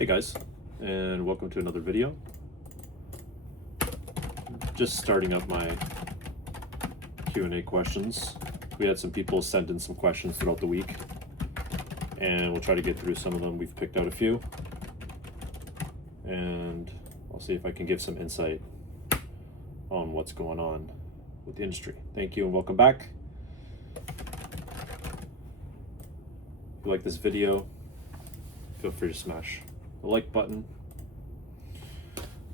Hey guys, and welcome to another video. Just starting up my Q&A questions. We had some people send in some questions throughout the week, and we'll try to get through some of them. We've picked out a few, and I'll see if I can give some insight on what's going on with the industry. Thank you and welcome back. If you like this video, feel free to smash the like button.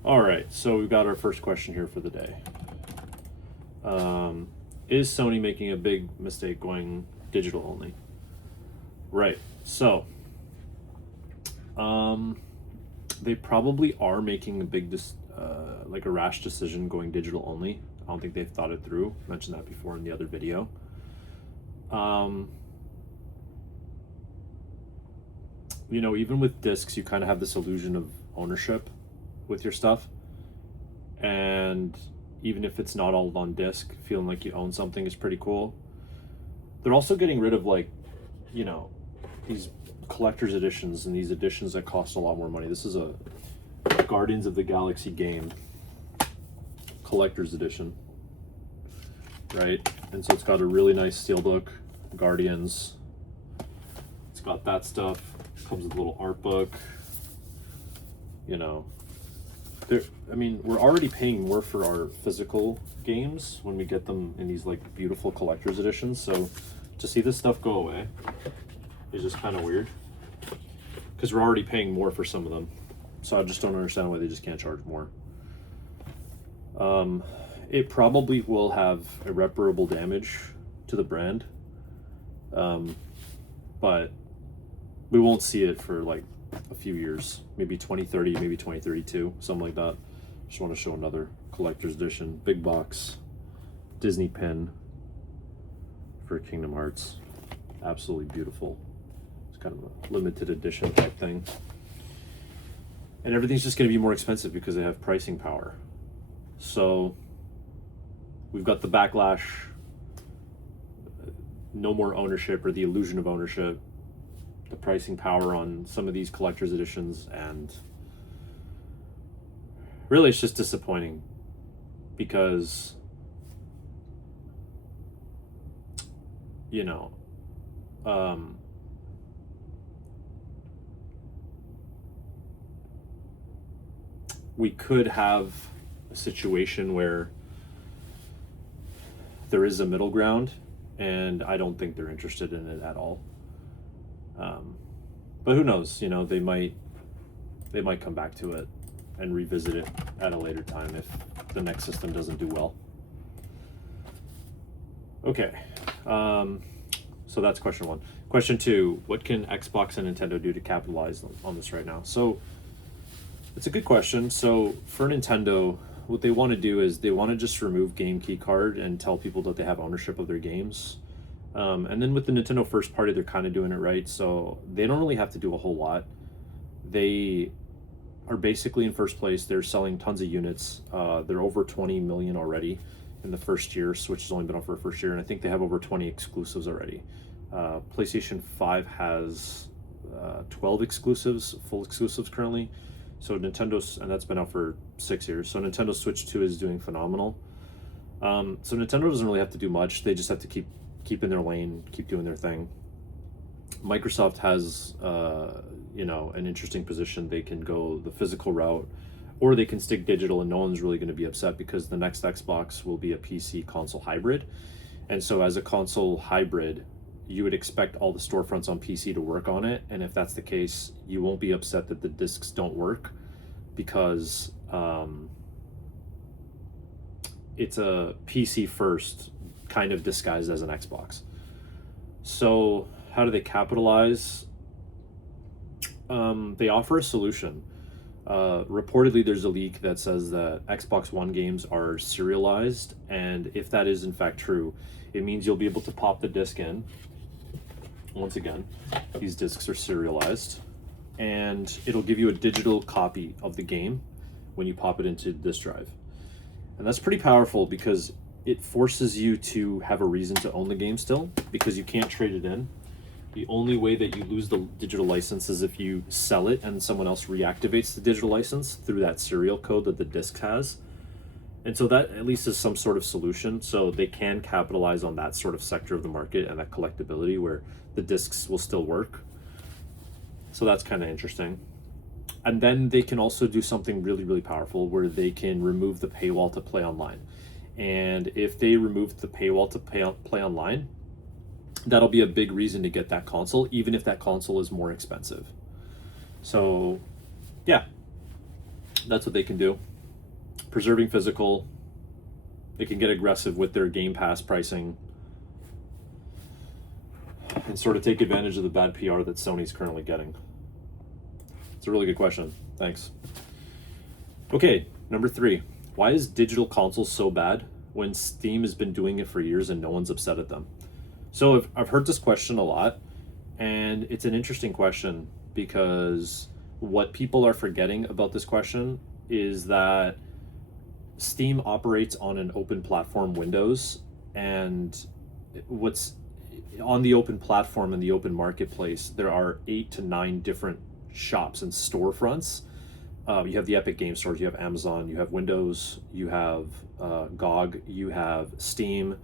All right, so we've got our first question here for the day. Is Sony making a big mistake going digital only? Right, so they probably are making a big like a rash decision going digital only. I don't think they've thought it through. I mentioned that before in the other video. You know, even with discs, you kind of have this illusion of ownership with your stuff. And even if it's not all on disc, feeling like you own something is pretty cool. They're also getting rid of, like, you know, these collector's editions and these editions that cost a lot more money. This is a Guardians of the Galaxy game collector's edition, right? And so it's got a really nice steelbook, Guardians. It's got that stuff. Comes with a little art book. You know, I mean, we're already paying more for our physical games when we get them in these like beautiful collector's editions. So to see this stuff go away is just kind of weird, because we're already paying more for some of them. So I just don't understand why they just can't charge more. It probably will have irreparable damage to the brand, but we won't see it for like a few years, maybe 2030, maybe 2032, something like that. Just want to show another collector's edition, big box, Disney pin for Kingdom Hearts. Absolutely beautiful. It's kind of a limited edition type thing. And everything's just going to be more expensive because they have pricing power. So we've got the backlash, no more ownership or the illusion of ownership, the pricing power on some of these collector's editions, and really it's just disappointing because, you know, we could have a situation where there is a middle ground, and I don't think they're interested in it at all. But who knows, you know, they might come back to it and revisit it at a later time if the next system doesn't do well. Okay, so that's question one. Question two, what can Xbox and Nintendo do to capitalize on this right now? So it's a good question. So for Nintendo, what they want to do is they want to just remove Game Key Card and tell people that they have ownership of their games. And then with the Nintendo first party, they're kind of doing it right. So they don't really have to do a whole lot. They are basically in first place. They're selling tons of units. They're over 20 million already in the first year. Switch has only been out for a first year, and I think they have over 20 exclusives already. PlayStation 5 has 12 exclusives, full exclusives currently. So Nintendo's, and that's been out for 6 years. So Nintendo Switch 2 is doing phenomenal. So Nintendo doesn't really have to do much. They just have to keep in their lane, keep doing their thing. Microsoft has, you know, an interesting position. They can go the physical route, or they can stick digital, and no one's really going to be upset because the next Xbox will be a PC console hybrid. And so as a console hybrid, you would expect all the storefronts on PC to work on it. And if that's the case, you won't be upset that the discs don't work, because it's a PC first kind of disguised as an Xbox. So how do they capitalize? They offer a solution. Reportedly, there's a leak that says that Xbox One games are serialized, and if that is in fact true, it means you'll be able to pop the disc in. Once again, these discs are serialized, and it'll give you a digital copy of the game when you pop it into the disk drive. And that's pretty powerful because it forces you to have a reason to own the game still, because you can't trade it in. The only way that you lose the digital license is if you sell it and someone else reactivates the digital license through that serial code that the disc has. And so that at least is some sort of solution. So they can capitalize on that sort of sector of the market and that collectability where the discs will still work. So that's kind of interesting. And then they can also do something really, really powerful where they can remove the paywall to play online. And if they remove the paywall to play online, that'll be a big reason to get that console, even if that console is more expensive. So yeah, that's what they can do. Preserving physical. They can get aggressive with their Game Pass pricing and sort of take advantage of the bad PR that Sony's currently getting. It's a really good question. Thanks. Okay, number 3. Why is digital consoles so bad when Steam has been doing it for years and no one's upset at them? So I've heard this question a lot, and it's an interesting question because what people are forgetting about this question is that Steam operates on an open platform Windows, and what's on the open platform and the open marketplace, there are 8 to 9 different shops and storefronts. You have the Epic Game Stores, you have Amazon, you have Windows, you have GOG, you have Steam,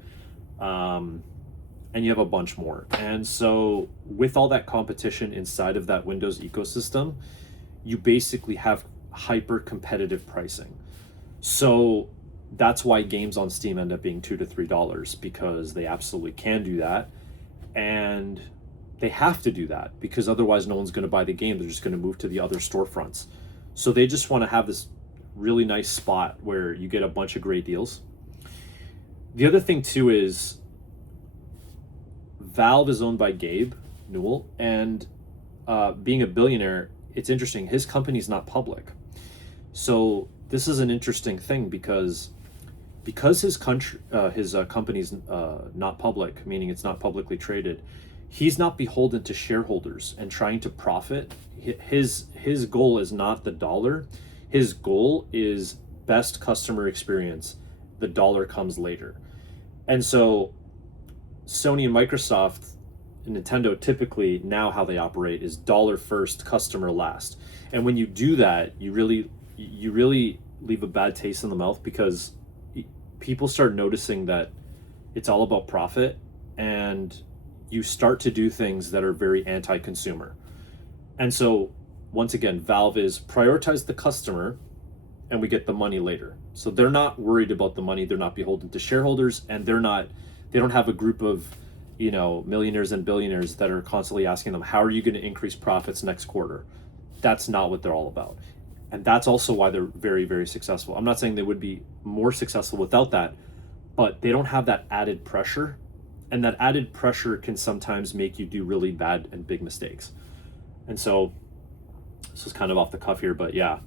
and you have a bunch more. And so with all that competition inside of that Windows ecosystem, you basically have hyper competitive pricing. So that's why games on Steam end up being $2 to $3, because they absolutely can do that. And they have to do that because otherwise no one's going to buy the game. They're just going to move to the other storefronts. So they just want to have this really nice spot where you get a bunch of great deals. The other thing too is Valve is owned by Gabe Newell, and being a billionaire, it's interesting. His company's not public. So this is an interesting thing because his company's not public, meaning it's not publicly traded, he's not beholden to shareholders and trying to profit. His goal is not the dollar. His goal is best customer experience. The dollar comes later. And so Sony and Microsoft and Nintendo, typically now how they operate is dollar first, customer last. And when you do that, you really leave a bad taste in the mouth because people start noticing that it's all about profit, and you start to do things that are very anti-consumer. And so once again, Valve is prioritize the customer and we get the money later. So they're not worried about the money. They're not beholden to shareholders, and they don't have a group of, millionaires and billionaires that are constantly asking them, how are you going to increase profits next quarter? That's not what they're all about. And that's also why they're very, very successful. I'm not saying they would be more successful without that, but they don't have that added pressure. And that added pressure can sometimes make you do really bad and big mistakes. And so this is kind of off the cuff here, but yeah,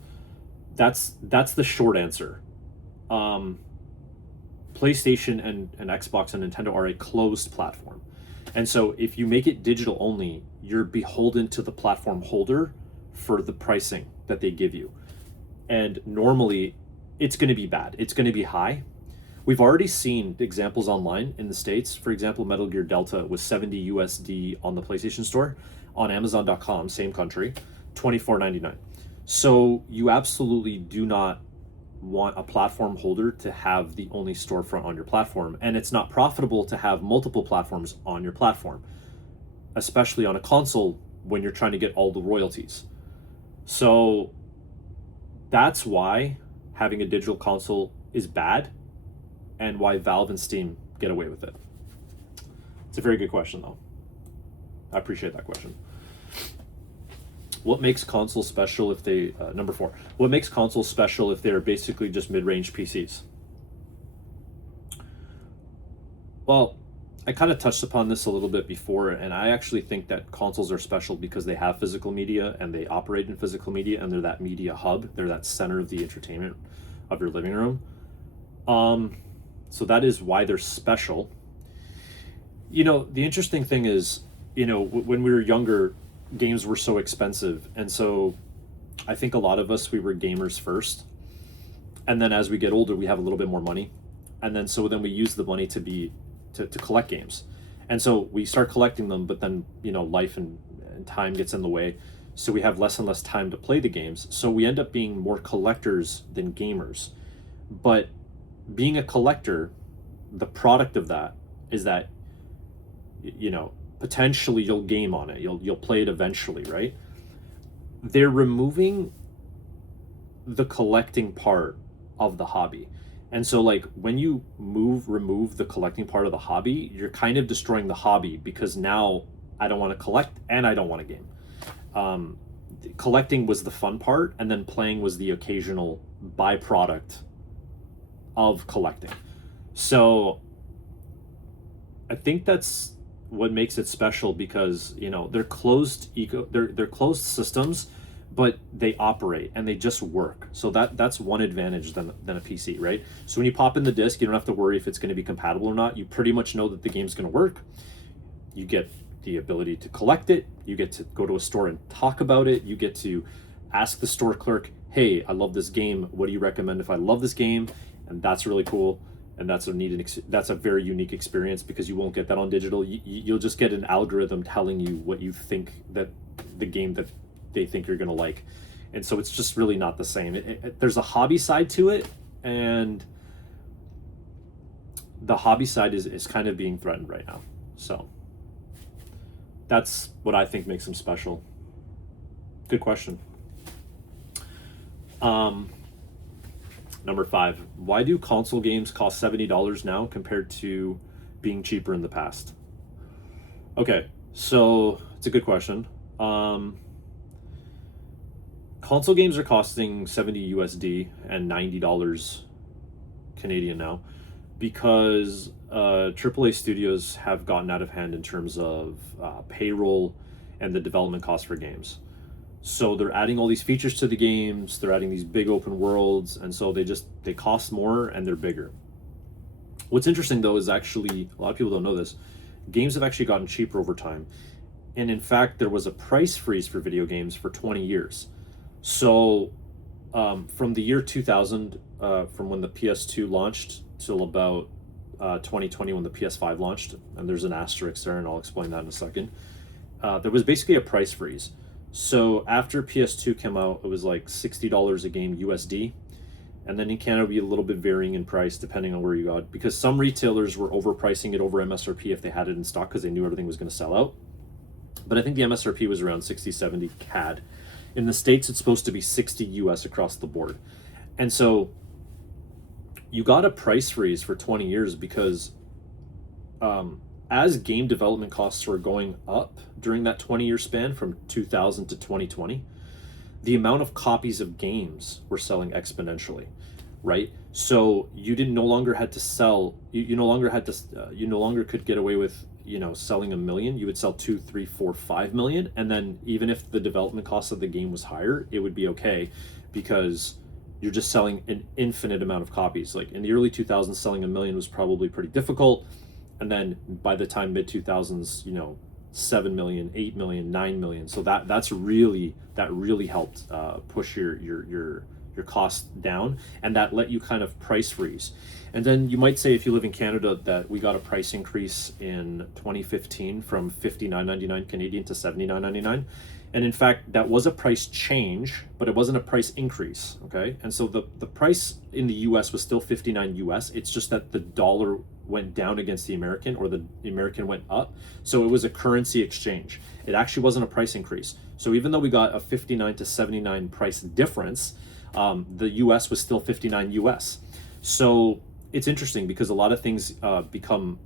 that's the short answer. PlayStation and Xbox and Nintendo are a closed platform. And so if you make it digital only, you're beholden to the platform holder for the pricing that they give you. And normally it's going to be bad. It's going to be high. We've already seen examples online in the States. For example, Metal Gear Delta was $70 USD on the PlayStation Store. On Amazon.com, same country, $24.99. So you absolutely do not want a platform holder to have the only storefront on your platform. And it's not profitable to have multiple platforms on your platform, especially on a console when you're trying to get all the royalties. So that's why having a digital console is bad, and why Valve and Steam get away with it. It's a very good question, though. I appreciate that question. What makes consoles special if they, number 4, what makes consoles special if they're basically just mid-range PCs? Well, I kind of touched upon this a little bit before, and I actually think that consoles are special because they have physical media and they operate in physical media, and they're that media hub. They're that center of the entertainment of your living room. So that is why they're special. The interesting thing is, when we were younger, games were so expensive. And so I think a lot of us, we were gamers first. And then as we get older, we have a little bit more money. And then we use the money to collect games. And so we start collecting them, but then, you know, life and time gets in the way. So we have less and less time to play the games. So we end up being more collectors than gamers. But being a collector, the product of that is that, you know, potentially you'll game on it. You'll play it eventually, right? They're removing the collecting part of the hobby. And so like when you remove the collecting part of the hobby, you're kind of destroying the hobby, because now I don't want to collect and I don't want to game. Collecting was the fun part, and then playing was the occasional byproduct of collecting. So I think that's what makes it special, because, you know, they're they're closed systems, but they operate and they just work. So that's one advantage than a PC, right? So when you pop in the disc, you don't have to worry if it's going to be compatible or not. You pretty much know that the game's going to work. You get the ability to collect it. You get to go to a store and talk about it. You get to ask the store clerk, hey, I love this game. What do you recommend if I love this game? And that's really cool. And that's a very unique experience, because you won't get that on digital. You'll just get an algorithm telling you what you think that the game that they think you're going to like. And so it's just really not the same. There's a hobby side to it, and the hobby side is kind of being threatened right now. So that's what I think makes them special. Good question. Number 5, why do console games cost $70 now compared to being cheaper in the past? Okay, so it's a good question. Console games are costing 70 USD and $90 Canadian now, because AAA studios have gotten out of hand in terms of payroll and the development costs for games. So they're adding all these features to the games, they're adding these big open worlds, and so they cost more and they're bigger. What's interesting though is, actually, a lot of people don't know this, games have actually gotten cheaper over time. And in fact, there was a price freeze for video games for 20 years. So from the year 2000, from when the PS2 launched till about 2020 when the PS5 launched, and there's an asterisk there, and I'll explain that in a second, there was basically a price freeze. So after PS2 came out, it was like $60 a game USD. And then in Canada, it would be a little bit varying in price depending on where you got, because some retailers were overpricing it over MSRP if they had it in stock, because they knew everything was going to sell out. But I think the MSRP was around 60, 70 CAD. In the States, it's supposed to be 60 US across the board. And so you got a price freeze for 20 years because as game development costs were going up during that 20-year span from 2000 to 2020, the amount of copies of games were selling exponentially, right? So you no longer had to sell, you no longer could get away with, you know, selling 1 million. You would sell 2, 3, 4, 5 million. And then even if the development cost of the game was higher, it would be okay, because you're just selling an infinite amount of copies. Like in the early 2000s, selling 1 million was probably pretty difficult. And then by the time mid 2000s, you know, 7 million, 8 million, 9 million. So that really helped push your cost down, and that let you kind of price freeze. And then you might say, if you live in Canada, that we got a price increase in 2015 from 59.99 Canadian to 79.99. And in fact, that was a price change, but it wasn't a price increase, okay? And so the price in the US was still 59 US. It's just that the dollar went down against the American, or the American went up. So it was a currency exchange. It actually wasn't a price increase. So even though we got a 59 to 79 price difference, the US was still 59 US. So it's interesting, because a lot of things become,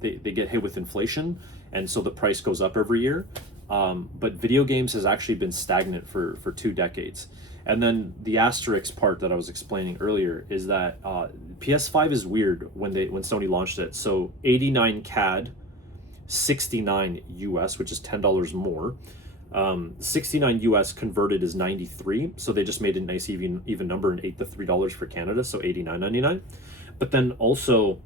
they get hit with inflation, and so the price goes up every year. But video games has actually been stagnant for 2 decades. And then the asterisk part that I was explaining earlier is that PS5 is weird when Sony launched it. So 89 CAD, 69 US, which is $10 more. 69 US converted is 93, so they just made a nice even number and ate the $3 for Canada, so 89.99. But then also,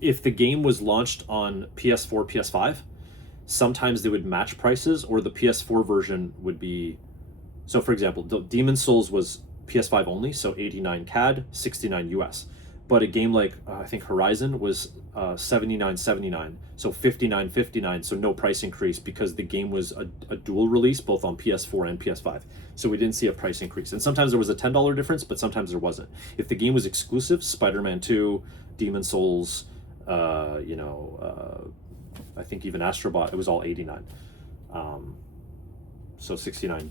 if the game was launched on PS4, PS5, sometimes they would match prices, or the PS4 version would be, so for example, Demon's Souls was PS5 only, so 89 CAD, 69 US. but a game like I think Horizon was $79.79, so $59.59, so no price increase because the game was a dual release both on PS4 and PS5. So we didn't see a price increase. And sometimes there was a $10 difference, but sometimes there wasn't. If the game was exclusive, Spider-Man 2, Demon Souls, I think even Astrobot, it was all 89. So 69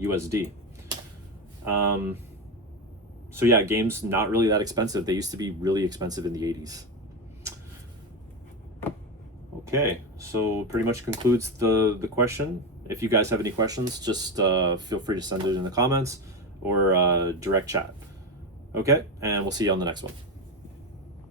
USD. So yeah, games not really that expensive. They used to be really expensive in the 80s. Okay, so pretty much concludes the question. If you guys have any questions, just feel free to send it in the comments or direct chat. Okay, and we'll see you on the next one.